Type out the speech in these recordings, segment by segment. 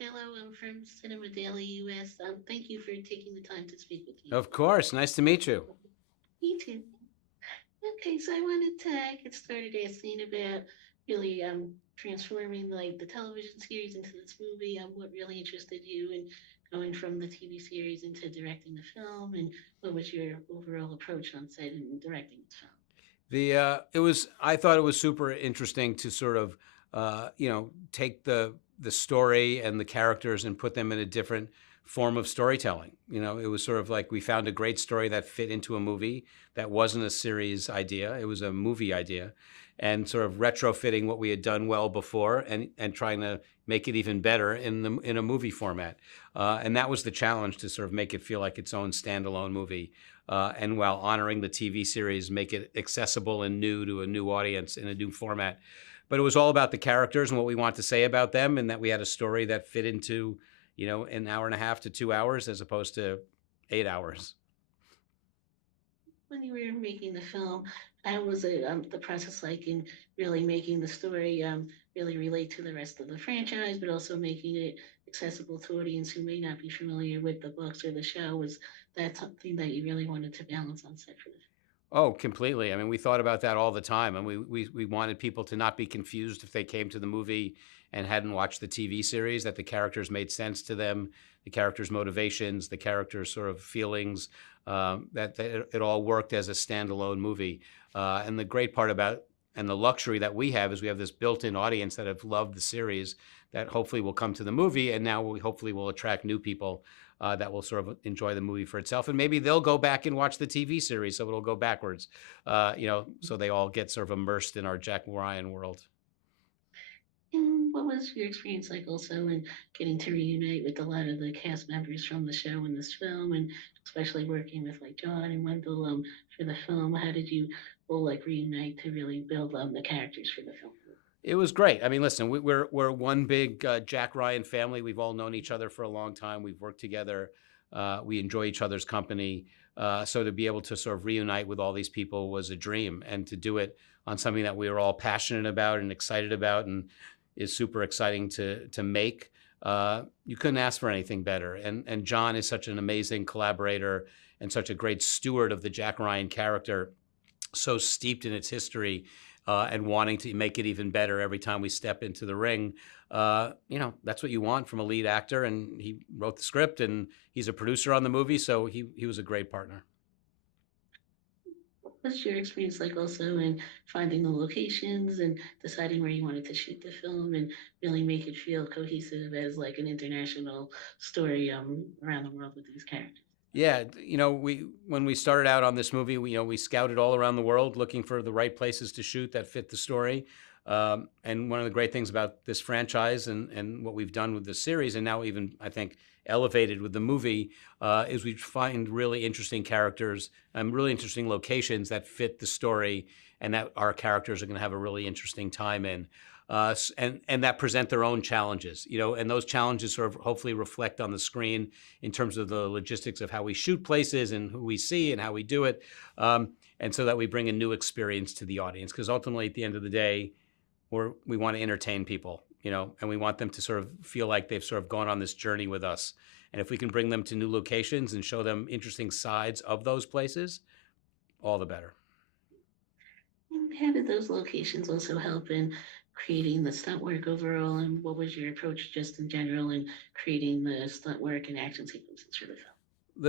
Hello, I'm from Cinema Daily US. Thank you for taking the time to speak with me. Of course. Nice to meet you. You too. Okay, so I wanted to get started asking about really transforming like the television series into this movie. What really interested you in going from the TV series into directing the film, and what was your overall approach on set and directing this film? I thought it was super interesting to sort of take the story and the characters and put them in a different form of storytelling. It was sort of like we found a great story that fit into a movie that wasn't a series idea. It was a movie idea, and sort of retrofitting what we had done well before and trying to make it even better in a movie format. And that was the challenge, to sort of make it feel like its own standalone movie. And while honoring the TV series, make it accessible and new to a new audience in a new format. But it was all about the characters and what we want to say about them, and that we had a story that fit into, an hour and a half to 2 hours as opposed to 8 hours. When you were making the film, how was it the process like in really making the story really relate to the rest of the franchise, but also making it accessible to audience who may not be familiar with the books or the show? Was that something that you really wanted to balance on set for the Oh, completely. I mean, we thought about that all the time, and we wanted people to not be confused if they came to the movie and hadn't watched the TV series, that the characters made sense to them, the characters' motivations, the characters' sort of feelings, that it all worked as a standalone movie. And the great part about and the luxury that we have is we have this built-in audience that have loved the series that hopefully will come to the movie, and now we hopefully will attract new people that will sort of enjoy the movie for itself, and maybe they'll go back and watch the TV series, so it'll go backwards, so they all get sort of immersed in our Jack Ryan world. And what was your experience like also in getting to reunite with a lot of the cast members from the show in this film, and especially working with like John and Wendell for the film? How did you all like reunite to really build the characters for the film? It was great. I mean, listen, we're one big Jack Ryan family. We've all known each other for a long time. We've worked together. We enjoy each other's company. So to be able to sort of reunite with all these people was a dream, and to do it on something that we were all passionate about and excited about, and is super exciting to make. You couldn't ask for anything better. And John is such an amazing collaborator and such a great steward of the Jack Ryan character, so steeped in its history, and wanting to make it even better every time we step into the ring. That's what you want from a lead actor. And he wrote the script, and he's a producer on the movie, so he was a great partner. What's your experience like also in finding the locations and deciding where you wanted to shoot the film and really make it feel cohesive as like an international story around the world with these characters? Yeah, we when we started out on this movie, we scouted all around the world looking for the right places to shoot that fit the story. And one of the great things about this franchise and what we've done with the series, and now even I think elevated with the movie, is we find really interesting characters and really interesting locations that fit the story, and that our characters are going to have a really interesting time in. And that present their own challenges, and those challenges sort of hopefully reflect on the screen in terms of the logistics of how we shoot places and who we see and how we do it, and so that we bring a new experience to the audience. Because ultimately, at the end of the day, we want to entertain people, and we want them to sort of feel like they've sort of gone on this journey with us. And if we can bring them to new locations and show them interesting sides of those places, all the better. And how did those locations also help in creating the stunt work overall? And what was your approach just in general in creating the stunt work and action sequences for the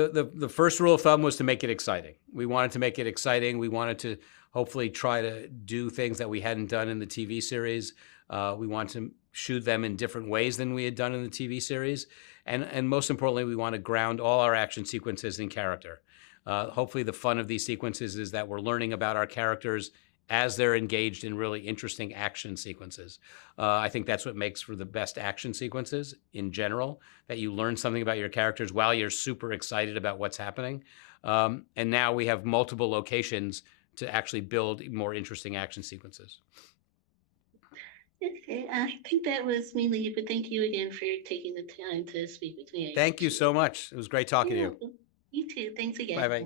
film? The first rule of thumb was to make it exciting. We wanted to make it exciting. We wanted to hopefully try to do things that we hadn't done in the TV series. We wanted to shoot them in different ways than we had done in the TV series. And most importantly, we want to ground all our action sequences in character. Hopefully the fun of these sequences is that we're learning about our characters as they're engaged in really interesting action sequences. I think that's what makes for the best action sequences in general, that you learn something about your characters while you're super excited about what's happening. And now we have multiple locations to actually build more interesting action sequences. Okay, I think that was mainly it, but thank you again for taking the time to speak with me. I Thank you appreciate so it. much. It was great talking You're to you. welcome. You too. Thanks Bye again. bye.